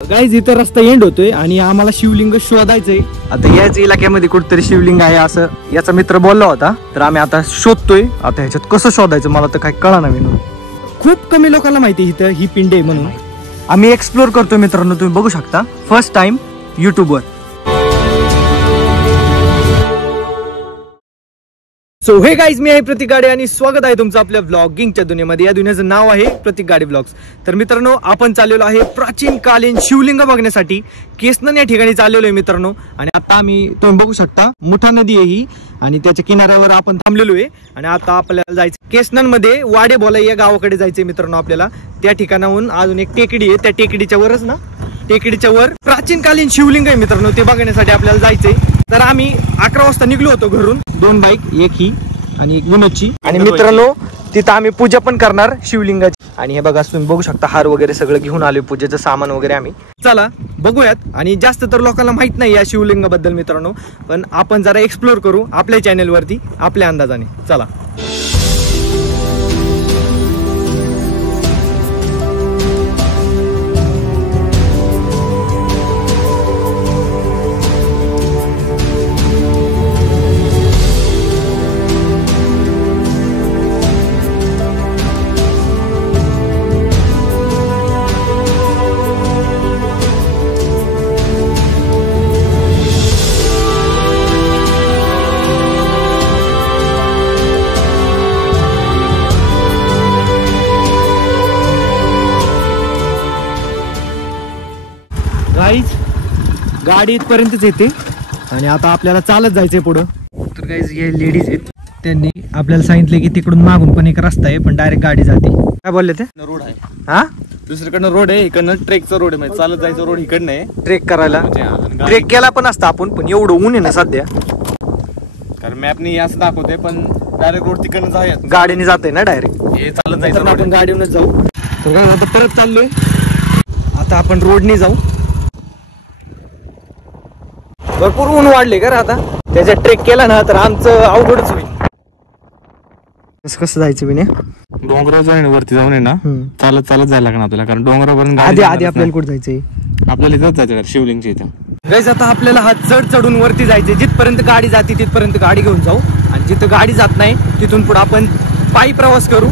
Guys इथं रस्ता end होतोय आणि आम्हाला शिवलिंग शोधायचंय। आता याच इलाक्यामध्ये कुठतरी शिवलिंग आहे असं याचा मित्र बोलला होता, तर आम्ही आता शोधतोय। आता ह्याच्यात कसं शोधायचं मला तर काय कळना विनू। खूप कमी लोकांना माहिती इथं ही पिंड आहे म्हणून आम्ही एक्सप्लोर करतोय मित्रांनो, तुम्ही बघू शकता फर्स्ट टाइम यूट्यूबवर। सो हे गाईज, मी आहे प्रतीक गाडे आणि स्वागत आहे तुमचं आपल्या व्लॉगिंगच्या दुनियेमध्ये। या दुनियाचं नाव आहे प्रतीक गाडे व्लॉग्स। तर मित्रांनो, आपण चाललेलो आहे प्राचीन कालीन शिवलिंग बघण्यासाठी केसनन या ठिकाणी चाललेलो आहे मित्रांनो। आणि आता आम्ही तुम्ही बघू शकता मुठा नदी आहे ही आणि त्याच्या किनाऱ्यावर आपण थांबलेलो आहे। आणि आता आपल्याला जायचं केसनन मध्ये वाडे बोला या गावाकडे जायचंय मित्रांनो आपल्याला। त्या ठिकाणाहून अजून एक टेकडी आहे, त्या टेकडीच्या वरच ना टेकडीच्या वर प्राचीन कालीन शिवलिंग आहे मित्रांनो, ते बघण्यासाठी आपल्याला जायचंय। तर आम्ही 11 वाजता निघलो होतो घरून, 2 बाईक, एक ही आणि एक विनोदची। आणि मित्रांनो तिथं आम्ही पूजा पण करणार शिवलिंगाची। आणि हे बघा तुम्ही बघू शकता हार वगैरे सगळं घेऊन आलोय, पूजेचं सामान वगैरे आम्ही। चला बघूयात। आणि जास्त तर लोकांना माहित नाही या शिवलिंगाबद्दल मित्रांनो, पण आपण जरा एक्सप्लोर करू आपल्या चॅनल वरती आपल्या अंदाजाने। चला गाडी इथपर्यंतच येते आणि आता आपल्याला चालत जायचंय पुढं। तर गाईज हे लेडीज आहेत, त्यांनी आपल्याला सांगितले की तिकडून मागून पण एक रस्ता आहे, पण डायरेक्ट गाडी जाते। काय बोलले ते? रोड आहे, हा दुसरीकडनं रोड आहे, इकडनं ट्रेकचा रोड आहे, म्हणजे चालत जायचं रोड इकडनं आहे। ट्रेक करायला ट्रेक केला पण असता आपण, पण एवढं ऊन आहे ना सध्या, कारण मॅपनी असं दाखवते, पण डायरेक्ट रोड तिकडनं जाऊया, गाडीने जाते ना डायरेक्ट, हे चालत जायचं आपण गाडीवरच जाऊ। तर काय आता परत चाललोय, आता आपण रोडने जाऊ। भरपूर ऊन वाढले का रे आता, त्याच्यात ट्रेक केला ना तर आमचं अवघडच होईल। कसं जायचं बिने? डोंगरावर जाऊन वरती जाऊन आहे ना, चालत चालत जायला लागणार आपल्याला, कारण डोंगरावर आधी आपल्याला कुठे जायचंय? आपल्याला इथंच जायचं शिवलिंगच्या इथं। गाईज आता आपल्याला हा चढून वरती जायचंय, जिथपर्यंत गाडी जाते तिथपर्यंत गाडी घेऊन जाऊ, आणि जिथं गाडी जात नाही तिथून पुढे आपण पायी प्रवास करू।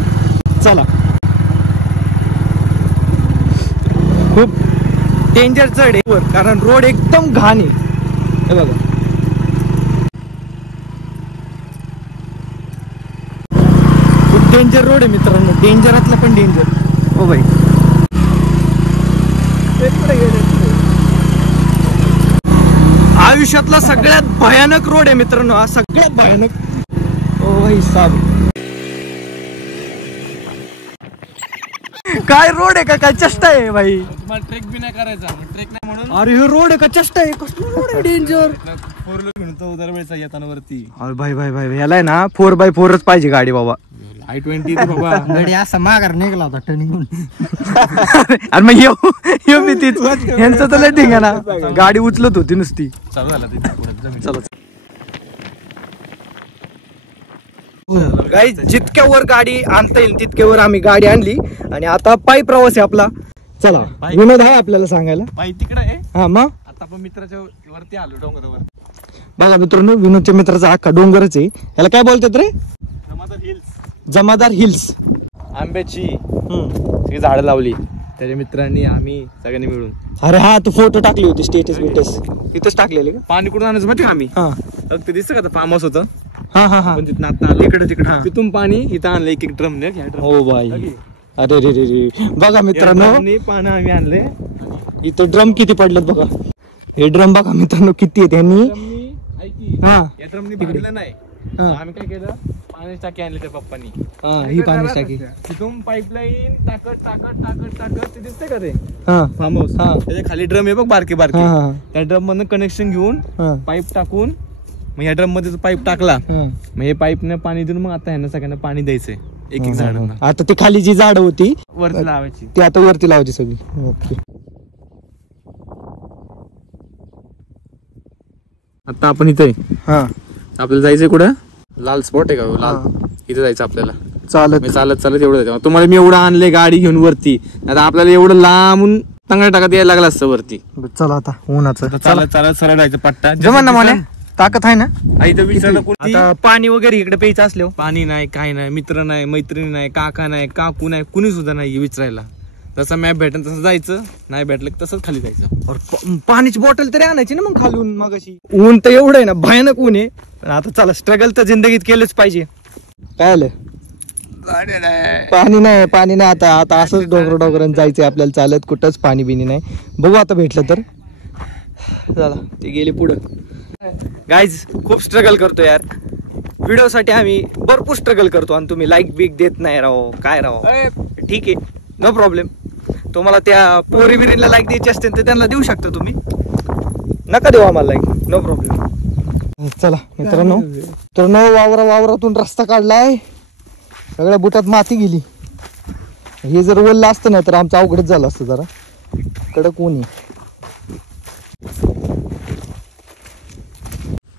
चला, खूप डेंजर चढ आहे वर, कारण रोड एकदम घाण आहे। हे बघा खूप डेंजर रोड आहे मित्रांनो, डेंजरातला पण डेंजर। हो भाई, आयुष्यातला सगळ्यात भयानक रोड आहे मित्रांनो हा, सगळ्यात भयानक। ओ भाई साहब, काय रोड आहे का, काय चष्टा आहे भाई? तुम्हाला ट्रेक बी नाही करायचा, ट्रेक नाही म्हणून। अरे हे रोड आहे का चष्टा आहे? कसला रोड आहे डेंजर? 4 व्हीलर घेऊन तो दरवेळेचा येताना वरती। अरे भाई भाई भाई, याला आहे ना 4x4च पाहिजे गाडी बाबा। I20 बाबा गाडी असा माघार निघाला होता टर्निंग। अरे मग येऊ मी तीच यांचं तर लेटिंग आहे ना, गाडी उचलत होती नुसती। चालू झाला तिथे। चला गाईज, जितक्या वर गाडी आणता येईल तितक्या वर आम्ही गाडी आणली आणि आता पायी प्रवास आहे आपला। चला, विनोद आहे आपल्याला सांगायला? पायी तिकडे आहे। हा मग आता आपण मित्राच्या वरती आलो डोंगरावर। बघा मित्रांनो, विनोदच्या मित्राचा अख्खा डोंगरच आहे। याला काय बोलतात रे? जमादार हिल्स। जमादार हिल्स। आंब्याची सगळी झाडं लावली त्याच्या मित्रांनी, आम्ही सगळ्यांनी मिळून। अरे हा, तू फोटो टाकली होती स्टेटस बिटस तिथंच टाकलेले का? पाणी कुठून आणायचं माहिती का आम्ही? हा, ते दिसतं का फार्म हाऊस होतं? हा हा हा, पण तिथं आता आलं तिकडे तिथून पाणी इथं आणलं, एक ड्रम ने। हो बाई, अरे रे रे रे, बघा मित्रांनो पाणी आम्ही आणले। इथं ड्रम किती पडलेत बघा, हे ड्रम बघा मित्रांनो किती आहेत यांनी। हा, या ड्रमनी भरलं नाही, आम्ही काय केलं, पाण्याची टाकी आणली त्या पप्पानी। हा, ही पाण्याची टाकी। तिथून पाईपलाईन टाकत टाकत टाकत टाकत ते दिसतंय का ते हा फार्म हाऊस, त्याच्या खाली ड्रम आहे बघ बारके बारके, हा, त्या ड्रम मधून कनेक्शन घेऊन पाईप टाकून मग या ड्रम मध्ये पाईप टाकला, मग हे पाईपने पाणी देऊन मग आता ह्यांना सगळ्यांना पाणी द्यायचंय एक एक झाडांना। आता ते खाली जी झाड होती वरती लावायची, ती आता वरती लावायची सगळी। ओके, आता आपण इथे हा, आपल्याला जायचंय कुठं? लाल स्पॉट आहे का लाल, इथे जायचं आपल्याला। चालत चालत चालत एवढं तुम्हाला मी एवढं आणले गाडी घेऊन वरती, आता आपल्याला एवढं लांबून चांगल्या टाकत यायला लागला असतं वरती. चला आता उन्हाचं चालत चालत सरळ जायचं पट्टा जमन ना मला ताकद आहे ना. इथं विचारलं कोणी आता पाणी वगैरे इकडे प्यायचं असल्यावर पाणी नाही, काही नाही, मित्र नाही, मैत्रिणी नाही, काका नाही, काकू नाही, कुणी सुद्धा नाही विचारायला. जसा मॅप भेटेल तसं जायचं, नाही भेटलं की तसंच खाली जायचं. पाण्याची बॉटल तरी आणायची ना मग खालून. मग अशी ऊन तर एवढं आहे ना, भयानक ऊन आहे. पण आता चला स्ट्रगल तर जिंदगीत केलंच पाहिजे. काय आलं पाणी नाही आता आता असंच डोंगरान जायचंय आपल्याला चालत, कुठंच पाणी बिनी नाही. बघू आता भेटलं तर. चला ते गेले पुढं. गाईज खूप स्ट्रगल करतो यार व्हिडिओ साठी. आम्ही भरपूर स्ट्रगल करतो आणि तुम्ही लाईक बिक देत नाही राहो, काय राहो. ठीक आहे, नो प्रॉब्लेम. तुम्हाला त्या पोरी बिरीला लाईक द्यायची असते तर त्यांना देऊ शकता तुम्ही, नका देऊ आम्हाला लाईक, नो प्रॉब्लेम. चला मित्रांनो वावरातून रस्ता काढलाय, सगळ्या बुटात माती गेली. हे जर वल्लं असतं ना तर आमचं अवघडच झालं असतं. जरा कडक ऊन आहे.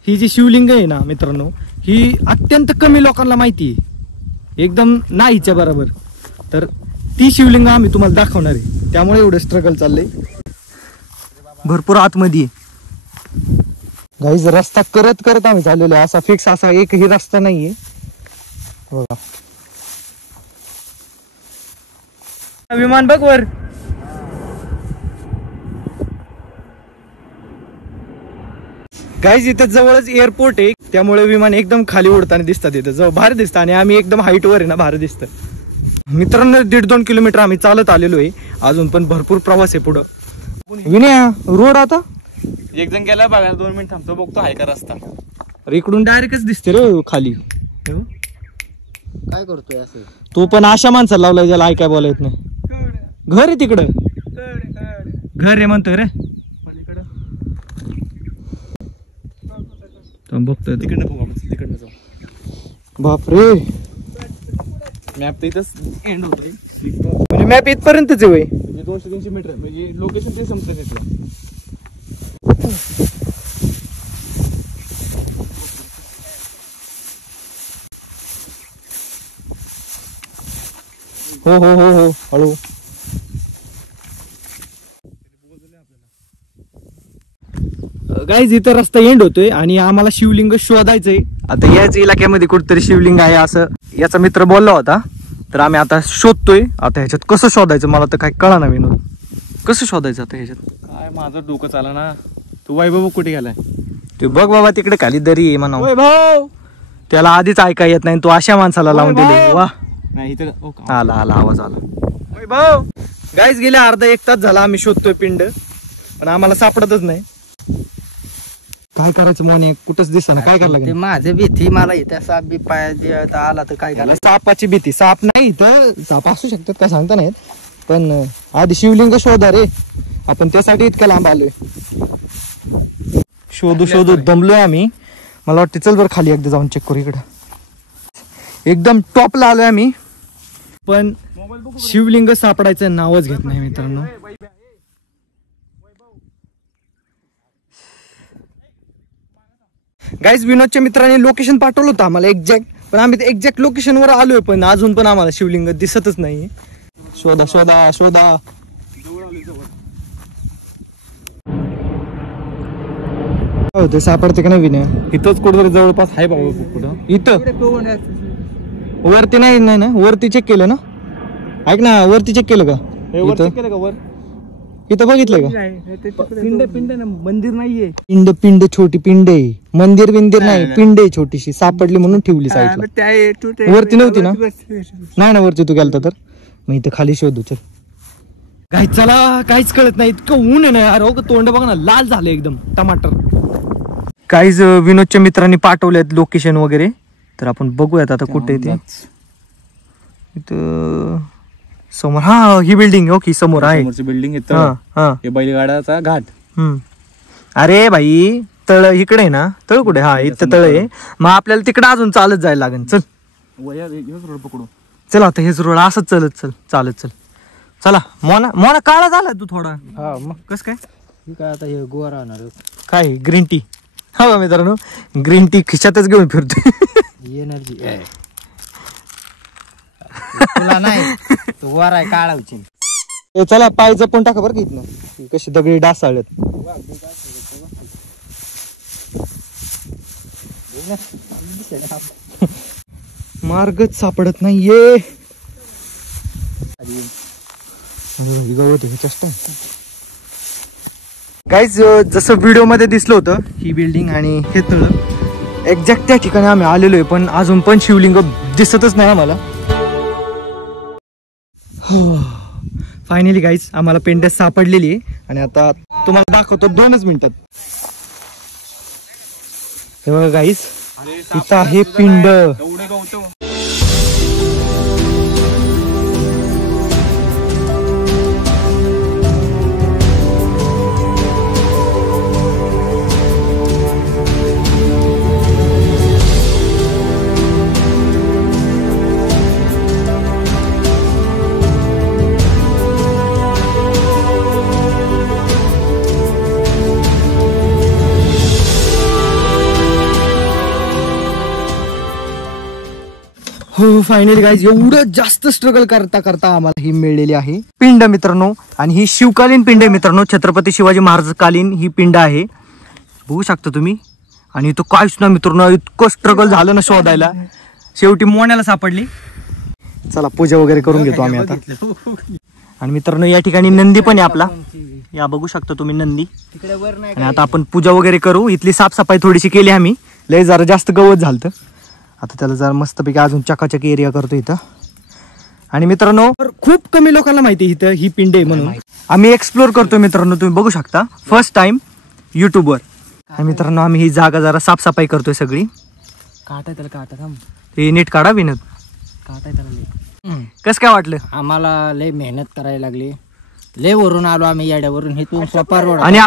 ही जी शिवलिंग आहे ना मित्रांनो, ही अत्यंत कमी लोकांना माहिती आहे, एकदम नाहीच्या बरोबर. तर ती शिवलिंग आम्ही तुम्हाला दाखवणार आहे, त्यामुळे एवढं स्ट्रगल चाललंय. भरपूर आतमध्ये गाईज रस्ता करत करत आम्ही चाललेलो आहे. असा फिक्स असा एकही रस्ता नाहीये बघा. विमान बघ वर. गाईज इथं जवळच एअरपोर्ट आहे, त्यामुळे विमान एकदम खाली उडताना दिसतात. इथं जवळ भारी दिसतं आणि आम्ही एकदम हाईट वर आहे ना, भारी दिसतं. मित्रांनो 1.5-2 किलोमीटर आम्ही चालत आलेलो आहे. अजून पण भरपूर प्रवास आहे पुढं. विनया रोड आता एक जण गेला बघायला, 2 मिनिट थांबतो, बघतो आहे का रस्ता. इकडून डायरेक्टच दिसते रे खाली. काय करतोय असं? तो पण अशा माणसाला लावलाय ज्याला ऐकाय बोलायत नाही. घर आहे तिकडं, घर आहे म्हणतोय रे. बघतोय तिकडनं बघू आपण, तिकडनं जाऊ. बापरे, मॅप तर इथंच एंड होतोय. म्हणजे मॅप इथपर्यंतच आहे. 200-300 मीटर म्हणजे लोकेशन ते संपतं तिथलं. हो हळू. गाईज इथं रस्ता एंड होतोय आणि आम्हाला शिवलिंग शोधायचंय. आता याच इलाक्यामध्ये कुठतरी शिवलिंग आहे असं याचा मित्र बोलला होता, तर आम्ही आता शोधतोय. आता ह्याच्यात कसं शोधायचं मला तर काय कळा ना विनोद. कसं शोधायचं आता ह्याच्यात? काय माझं डोकं चाला ना. तू वैभव कुठे गेलाय? तू बघ बाबा तिकडे खाली दरी आहे म्हणा. वैभव त्याला आधीच ऐका येत नाही, तू अशा माणसाला लावून दिले. वा नाही इथं आला आवाज आला. वैभव गाईज गेल्या अर्धा 1 तास झाला आम्ही शोधतोय पिंड, पण आम्हाला सापडतच नाही. काय करायचं मोने, कुठंच दिसना. काय करायला ते माझं भीती, मला इथं साप बी पायात आला तर काय करायचं? सापाची भीती? साप नाही इथं, साप असू शकतात काय सांगता नाहीत, पण आधी शिवलिंग शोधा रे. आपण त्यासाठी इतक्या लांब आलोय. शोधू दमलोय आम्ही. मला वाटतं चल बरं खाली एकदा जाऊन चेक करू. इकडं एकदम टॉपला आलोय आम्ही, पण शिवलिंग सापडायचं नावच घेत नाही मित्रांनो. गाईज विनोदच्या मित्राने लोकेशन पाठवलं होतं आम्हाला एक्झॅक्ट, पण आम्ही एक्झॅक्ट लोकेशनवर आलोय, पण अजून पण आम्हाला शिवलिंग दिसतच नाही. शोधा. होते सापडते का नाही विनय? इथंच कुठेतरी जवळपास आहे बाबा. कुठं इथं वरती नाही ना? वरती चेक केलं ना? ऐक ना, वरती चेक केलं का? केलं का वर? इथं बघितलं का? पिंड ना, मंदिर नाहीये. पिंड छोटी पिंड आहे, मंदिर नाही, पिंड आहे छोटीशी. सापडली म्हणून ठेवली साईडला. वरती नव्हती ना? नाही ना वरती तू गेलता तर. मग इथं खाली शोधू चल. काय चला, काहीच कळत नाही, इतकं ऊन आहे ना यार. तोंड बघा ना, लाल झालं एकदम टमाटर. काहीच विनोदच्या मित्रांनी पाठवलेत लोकेशन वगैरे, तर आपण बघूयात आता कुठे ते. इथं समोर ही बिल्डिंग ओके समोर आहे. बिल्डिंग हे बैलगाडाचा घाट. अरे भाई तळ इकडे आहे ना? तळ कुठे? इथं तळ आहे. मग आपल्याला तिकडे अजून चालत जायला लागेल. चल पकडू. चल आता हेच रोड असंच चालत चल. चला मोना काळा झाला तू थोडा. मग कस काय आता हे गोवा राहणार काय ग्रीन टी. हा मित्रांनो, ग्रीन टी खिशातच घेऊन फिरतो. एनर्जी तुला नाही, तू वर आहे काळावची. चला पाय जपून टाका बरं का इथनं, कशी दगडी डासाळत. मार्गच सापडत नाहीये. गाईज जसं व्हिडिओ मध्ये दिसलं होतं ही बिल्डिंग आणि हे तळ एक्झॅक्ट त्या ठिकाणी आम्ही आलेलो आहे, पण अजून पण शिवलिंग दिसतच नाही आम्हाला. फायनली गाईज आम्हाला पिंड सापडलेली आहे आणि आता तुम्हाला दाखवतो 2च मिनिटात. हे बघा गाईज इथं आहे पिंड. हो फायनली गाईज एवढं जास्त स्ट्रगल करता करता आम्हाला ही मिळलेली आहे पिंड मित्रांनो. आणि ही शिवकालीन पिंड आहे मित्रांनो, छत्रपती शिवाजी महाराज कालीन ही पिंड आहे, बघू शकता तुम्ही. आणि तो काहीच ना मित्रांनो, इतकं स्ट्रगल झालं ना शोधायला, शेवटी मोण्याला सापडली. चला पूजा वगैरे करून घेतो आम्ही आता. आणि मित्रांनो या ठिकाणी नंदी पण आहे आपला, या बघू शकता तुम्ही नंदी. आणि आता आपण पूजा वगैरे करू. इथली साफसफाई थोडीशी केली आम्ही, लय जरा जास्त गवत झालं. आता त्याला जरा मस्तपैकी अजून चकाचक एरिया करतो इथं. आणि मित्रांनो खूप कमी लोकांना माहिती आहे इथं ही पिंड आहे म्हणून. आम्ही एक्सप्लोर करतो मित्रांनो, तुम्ही बघू शकता फर्स्ट टाइम युट्यूबवर. आणि मित्रांनो आम्ही ही जागा जरा साफसफाई करतोय सगळी. काटा त्याला काटा थांब, हे नीट काढा विनोद. काटा त्याला कसं काय वाटलं? आम्हाला लय मेहनत करायला लागली, लय वरून आलो आम्ही येड्यावरून. हे तू रोड आणि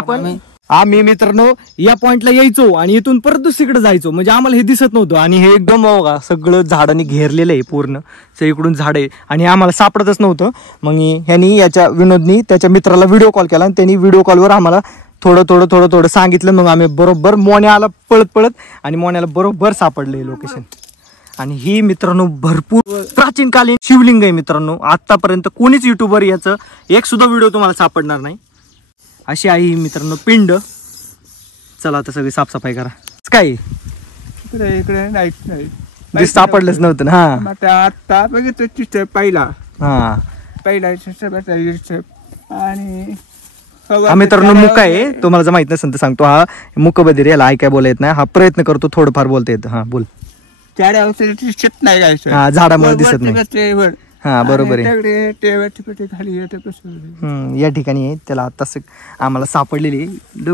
आम्ही मित्रांनो या पॉइंटला यायचो आणि इथून परत दुसरीकडे जायचो, म्हणजे आम्हाला हे दिसत नव्हतं. आणि हे एकदम बघा सगळं झाडांनी घेरलेलं आहे पूर्ण, सगळीकडून झाड आहे आणि आम्हाला सापडतच नव्हतं. मग ह्यांनी याच्या विनोदनी त्याच्या मित्राला व्हिडिओ कॉल केला आणि त्यांनी व्हिडिओ कॉलवर आम्हाला थोडं थोडं सांगितलं. मग आम्ही बरोबर मोन्याला पळत आणि मोन्याला बरोबर सापडलं हे लोकेशन. आणि ही मित्रांनो भरपूर प्राचीन कालीन शिवलिंग आहे मित्रांनो. आतापर्यंत कोणीच युट्यूबर याचं एक सुद्धा व्हिडिओ तुम्हाला सापडणार नाही, अशी आहे ही मित्रांनो पिंड. चला आता सगळी साफसफाई करा. काय इकडे नाही सापडलंच नव्हतं ना. हा आता बघितलं पहिला हा आणि हा मित्रांनो मुक आहे, तुम्हाला जर माहित नसेल तर सांगतो. हा मुक बधीर, याला ऐकाय बोला येत नाही, हा प्रयत्न करतो थोडंफार बोलता येतं. हा बोल. हा झाडामुळे दिसत नाही. हा बरोबर आहे. या ठिकाणी आहे त्याला आता आम्हाला सापडलेली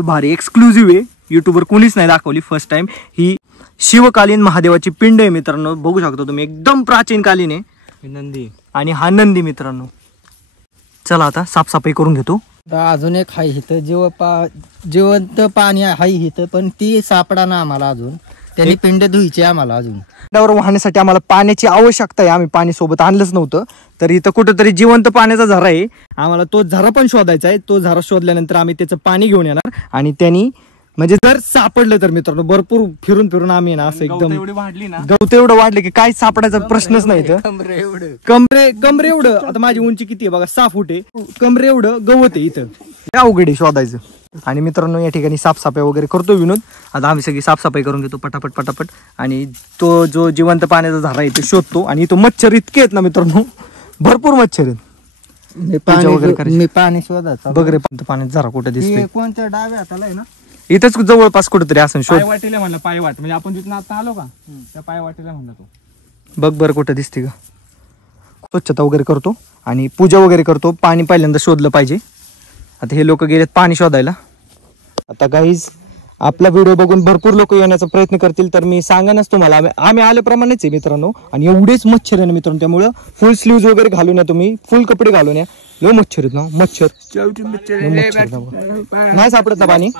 भारी एक्सक्लुझिव्ह आहे, युट्यूबवर कोणीच नाही दाखवली. फर्स्ट टाइम ही शिवकालीन महादेवाची पिंड आहे मित्रांनो, बघू शकता तुम्ही, एकदम प्राचीन कालीन आहे. नंदी आणि हा नंदी मित्रांनो. चला आता साफसफाई करून घेतो. अजून एक हाय इथं जिवंत पाणी आहे इथं, पण ती सापडा ना आम्हाला अजून. त्यांनी पिंड धुईची आम्हाला अजून. पिंडावर वाहण्यासाठी आम्हाला पाण्याची आवश्यकता आहे. आम्ही पाणी सोबत आणलंच नव्हतं, तर इथं कुठंतरी जिवंत पाण्याचा झरा आहे, आम्हाला तो झरा पण शोधायचा आहे. तो झरा शोधल्यानंतर आम्ही त्याचं पाणी घेऊन येणार. आणि त्यांनी म्हणजे जर सापडलं तर मित्रांनो भरपूर फिरून आम्ही ना असं एकदम गवत एवढं वाढले की काय सापडायचा प्रश्नच नाही. कमरे एवढं, आता माझी उंची किती आहे बघा, 6 फूट आहे. कमरे एवढं गवत आहे इथं, अवघड आहे शोधायचं. आणि मित्रांनो या ठिकाणी साफसफाई वगैरे करतो विनोद. आता आम्ही सगळी साफसफाई करून घेतो पटापट. आणि तो जो जिवंत पाण्याचा झरा आहे तो शोधतो. आणि तो मच्छर इतके आहेत ना मित्रांनो, भरपूर मच्छर आहेत. मी पाणी शोधायचं बघ रे पाण्याचा झरा कुठे दिसतोय. कोणत्या डाव्या हाताला आहे ना, इथंच जवळपास कुठेतरी असं शोध. पायवाटीला म्हणलं, पायवाट म्हणजे आपण जिथून आता आलो का त्या पायवाटीला म्हणलं तो. बघ बरं कुठं दिसते का. स्वच्छता वगैरे करतो आणि पूजा वगैरे करतो. पाणी पहिल्यांदा शोधलं पाहिजे. आता हे लोक गेलेत पाणी शोधायला. आता गाईज आपला व्हिडिओ बघून भरपूर लोक येण्याचा प्रयत्न करतील, तर मी सांगणच तुम्हाला आम्ही आल्याप्रमाणेच आहे मित्रांनो. आणि एवढेच मच्छर आहे ना मित्रांनो, त्यामुळं फुल स्लीव्ज वगैरे घालून या, तुम्ही फुल कपडे घालून या. लो मच्छर आहेत ना, मच्छर नाही सापडत ना पाणी.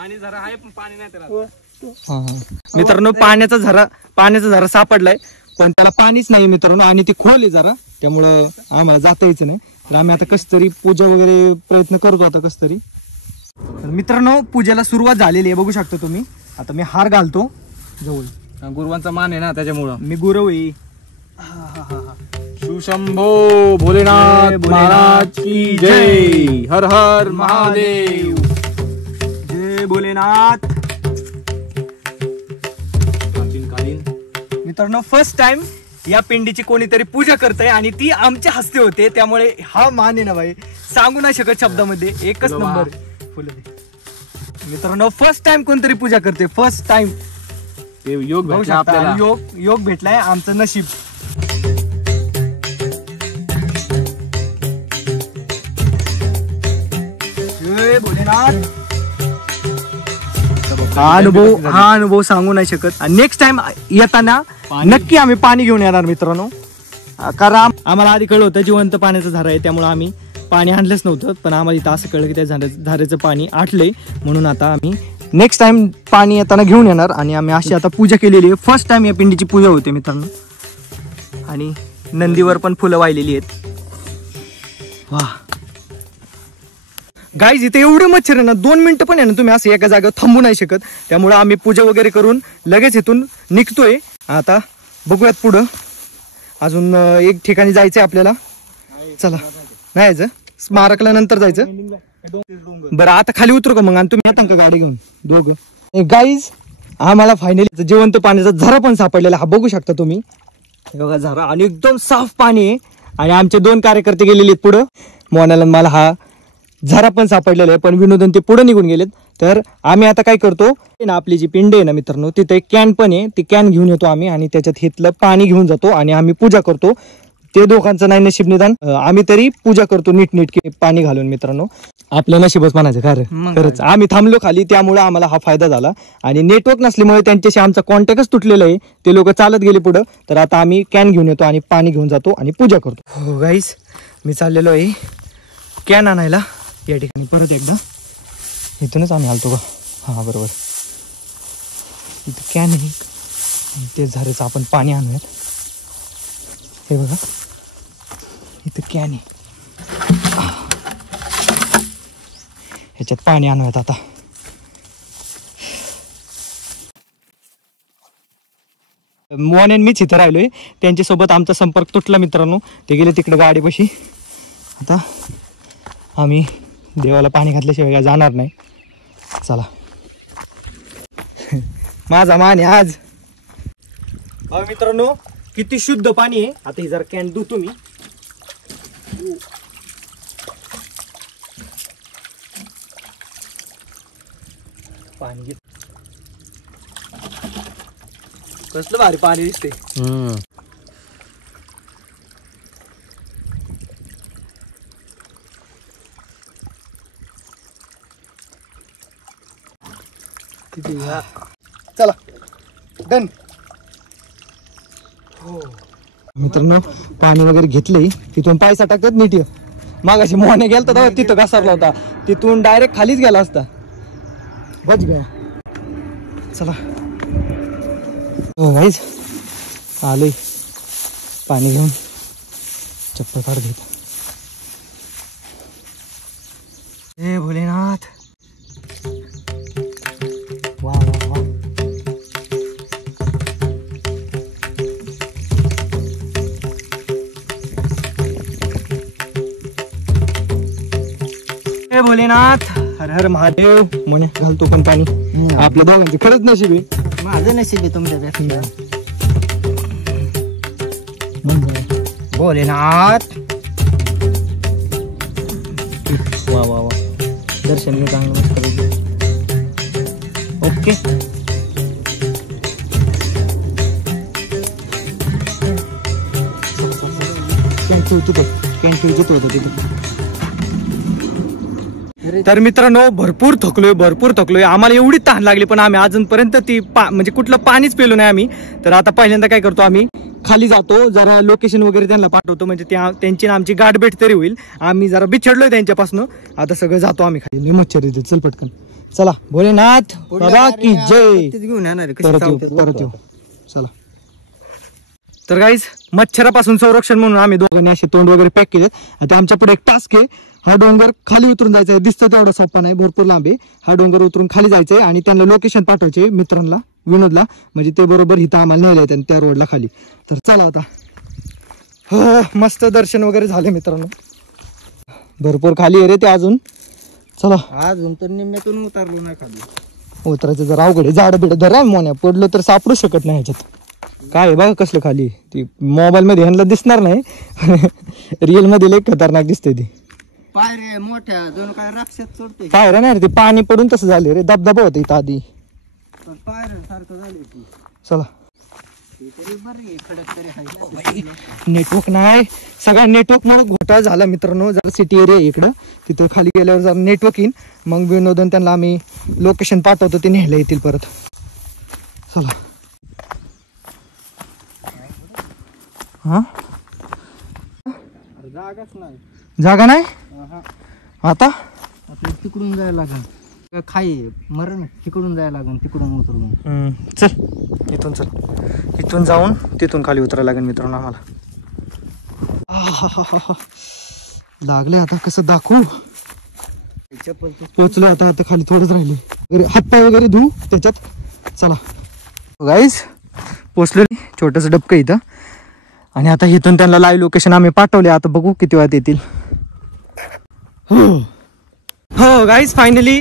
मित्रांनो पाण्याचा झरा सापडलाय, पण त्याला पाणीच नाही मित्रांनो. आणि ती खोल आहे जरा, त्यामुळं आम्हाला जाता यायचं नाही. तर आम्ही आता कस तरी पूजा वगैरे प्रयत्न करतो आता कस तरी. तर मित्रांनो पूजेला सुरुवात झालेली आहे, बघू शकता तुम्ही. आता मी हार घालतो जवळ, गुरुवांचा मान आहे ना त्याच्यामुळं. मी गुरव आहे. शिव शंभो भोलेनाथ महाराज की जय. हर हर महादेव. जय भोलेनाथ. प्राचीनकालीन मित्रांनो फर्स्ट टाइम या पिंडीची कोणीतरी पूजा करतंय आणि ती आमच्या हस्ते होते, त्यामुळे हा मान आहे ना भाई सांगू नाही शकत शब्दामध्ये. एकच नंबर फुलं दे. मित्रांनो फर्स्ट टाइम कोणतरी पूजा करते, फर्स्ट टाइम. योग भेटला आपल्याला. योग भेटलाय, आमचं नशीब. जय भोलेनाथ. हा अनुभव सांगू नाही शकत. नेक्स्ट टाइम येताना नक्की आम्ही पाणी घेऊन येणार मित्रांनो, कारण आम्हाला आधी कळलं होतं जिवंत पाण्याचं झाड आहे, त्यामुळे आम्ही पाणी आणलंच नव्हतं. पण आम्हाला इथं असं कळलं की त्या झाडाचं पाणी आटलंय, म्हणून आता आम्ही नेक्स्ट टाइम पाणी येताना घेऊन येणार. आणि आम्ही अशी आता पूजा केलेली आहे. फर्स्ट टाइम या पिंडीची पूजा होते मित्रांनो. आणि नंदीवर पण फुलं वाहिलेली आहेत. वा गाईज, इथे एवढे मच्छर आहे ना, 2 मिनिटं पण आहे ना तुम्ही असं एका जागेवर थांबू नाही शकत. त्यामुळे आम्ही पूजा वगैरे करून लगेच इथून निघतोय. आता बघूयात पुढं, अजून एक ठिकाणी जायचंय आपल्याला. चला, नाही जायचं, स्मारकला नंतर जायचं. बरं आता खाली उतरू का मग, आणि तुम्ही येता का गाडी घेऊन दोघं. गाईज, आम्हाला फायनली जिवंत पाण्याचा झरा पण सापडलेला. हा बघू शकता तुम्ही, हे बघा झरा, आणि एकदम साफ पाणी आहे. आणि आमचे 2 कार्यकर्ते गेलेले आहेत पुढं. मोनाला मला हा झरा पण सापडलेला आहे, पण विनोदन ते पुढे निघून गेलेत. तर आम्ही आता काय करतो ना, आपली जी पिंड आहे ना मित्रांनो, तिथे एक कॅन पण आहे, ती कॅन घेऊन येतो आम्ही आणि त्याच्यात हितलं पाणी घेऊन जातो आणि आम्ही पूजा करतो. ते दोघांचं नाही नशीब निदान, आम्ही तरी पूजा करतो नीटनेटके पाणी घालून. मित्रांनो आपलं नशीबच म्हणायचं खरंच. आम्ही थांबलो खाली, त्यामुळे आम्हाला हा फायदा झाला. आणि नेटवर्क नसल्यामुळे त्यांच्याशी आमचा कॉन्टॅक्टच तुटलेला आहे. ते लोक चालत गेले पुढं. तर आता आम्ही कॅन घेऊन येतो आणि पाणी घेऊन जातो आणि पूजा करतो. हो गाईस, मी चाललेलो आहे कॅन आणायला या ठिकाणी. परत एकदा इथूनच आम्ही आलतो का? हा बरोबर, इथं कॅन आहे. ते झाडाचं आपण पाणी आणूयात. हे बघा इथं कॅन आहे, ह्याच्यात पाणी आणूयात आता. मोहन आणि मीच इथं राहिलोय, त्यांच्यासोबत आमचा संपर्क तुटला मित्रांनो. ते गेले तिकडे गाडीपाशी. आता आम्ही देवाला पाणी घातल्याशिवाय काय जाणार नाही. चला, माझा मान आहे आज. मित्रांनो किती शुद्ध पाणी आहे. आता ही जरा कॅन धुतो मी. पाणी घेत, कसलं भारी पाणी दिसते. चला डन. मित्रांनो पाणी वगैरे घेतलंय, तिथून पैसा टाकतात नीट. मागाशी मोहने गेलता तेव्हा तिथं घसरला होता, तिथून डायरेक्ट खालीच गेला असता. बच गया. चला गाईज, आलोय पाणी घेऊन. चप्पल काढ घेत. हे भोलेनाथ, वा वा वा. हे भोलेनाथ, हर हर महादेव. म्हणे घालतो पण पाणी. आपल्या दोघांचे खरंच नशीब आहे. माझं नशीब आहे तुमच्यापेक्षा. भोलेनाथ, वा वा वा. दर्शन घे चांगलं मस्त. ओके, तर मित्रांनो भरपूर थकलोय. आम्हाला एवढी तहान लागली, पण आम्ही अजूनपर्यंत ती म्हणजे कुठलं पाणीच पेलो नाही आम्ही. तर आता पहिल्यांदा काय करतो, आम्ही खाली जातो, जरा लोकेशन वगैरे त्यांना पाठवतो, म्हणजे त्यांची आमची गाठ भेट तरी होईल. आम्ही जरा बिछडलोय त्यांच्यापासून. आता सगळं जातो आम्ही खाली. मच्छर येते, चल पटकन. चला, भोलेनाथ बाबा की जय. घेऊन येणार परत येऊ. चला. तर गाईज, मच्छरापासून संरक्षण म्हणून आम्ही दोघांनी असे तोंड वगैरे पॅक केलेत. आता आमच्या पुढे एक टास्क आहे. हा डोंगर खाली उतरून जायचा आहे. दिसतं तेवढा सोपा नाही, भरपूर लांब आहे. हा डोंगर उतरून खाली जायचा आहे आणि त्यांना लोकेशन पाठवायचे मित्रांना, विनोदला, म्हणजे ते बरोबर इथं आम्हाला न्यायला येते त्या रोडला खाली. तर चला आता मस्त दर्शन वगैरे झाले मित्रांनो. भरपूर खाली आहे रे ते अजून. चला अजून तर निम्म्यातून उतरलो नाही खाली. उतरायचं जरा अवघड आहे. झाड बिड धरा मोन्या पडलो तर सापडू शकत नाही ह्याच्यात. काय आहे बघा कसलं खाली. ती मोबाईल मध्ये ह्यांना दिसणार नाही रिअल मध्ये लय खतरनाक दिसते ती. पायऱ्या मोठ्या दोन काय राक्षस चढते. पायऱ्या नाही रे, ते पाणी पडून तसं झाले रे. धबधबा होता इथं आधी. पण पायऱ्या सारखं झाले ती. चला तरी बरे खडक तरी आहे. नेटवर्क नाही. सगळा नेटवर्क मला घोटाळा झाला मित्रांनो. जर सिटी एरिया इकडं तिथं खाली गेल्यावर जर नेटवर्क येईन मग विनोदन त्यांना आम्ही लोकेशन पाठवतो ते न्यायला येतील परत. चला हा जागाच नाही. जागा नाही आता. आपल्याला तिकडून जायला लागेल. खाई मरण तिकडून जायला लागेल. तिकडून उतरून चल इथून चल. इथून जाऊन तिथून खाली उतरायला लागेल मित्रांनो आम्हाला. लागले आता कसं दाखवू. पोचलो आता. आता खाली थोडंच राहिले. हातपाय वगैरे धुऊ त्याच्यात. चला गाईज पोचलो. छोटस डबकं इथं. आणि आता इथून त्यांना लाईव्ह लोकेशन आम्ही पाठवले. आता बघू किती वेळात येतील. हो गाईज फायनली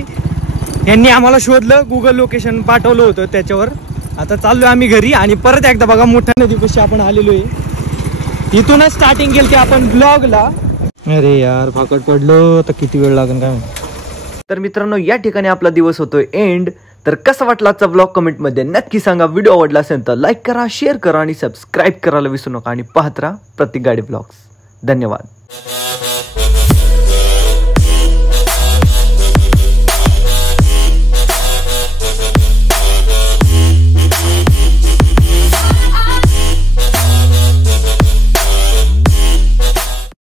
यांनी आम्हाला शोधलं. गुगल लोकेशन पाठवलं होतं त्याच्यावर. आता चाललोय आम्ही घरी. आणि परत एकदा बघा मोठ्या नदीपाशी आपण आलेलो आहे. इथूनच स्टार्टिंग केली आपण ब्लॉगला. अरे यार फाकट पडलो. आता किती वेळ लागेल काय माहिती. तर मित्रांनो या ठिकाणी आपला दिवस होतोय एंड. तर कसा वाटला आजचा ब्लॉग कमेंटमध्ये नक्की सांगा. व्हिडिओ आवडला असेल तर लाईक करा, शेअर करा आणि सबस्क्राईब करायला विसरू नका. आणि पाहत राहा प्रत्येक गाडी ब्लॉग्स. धन्यवाद.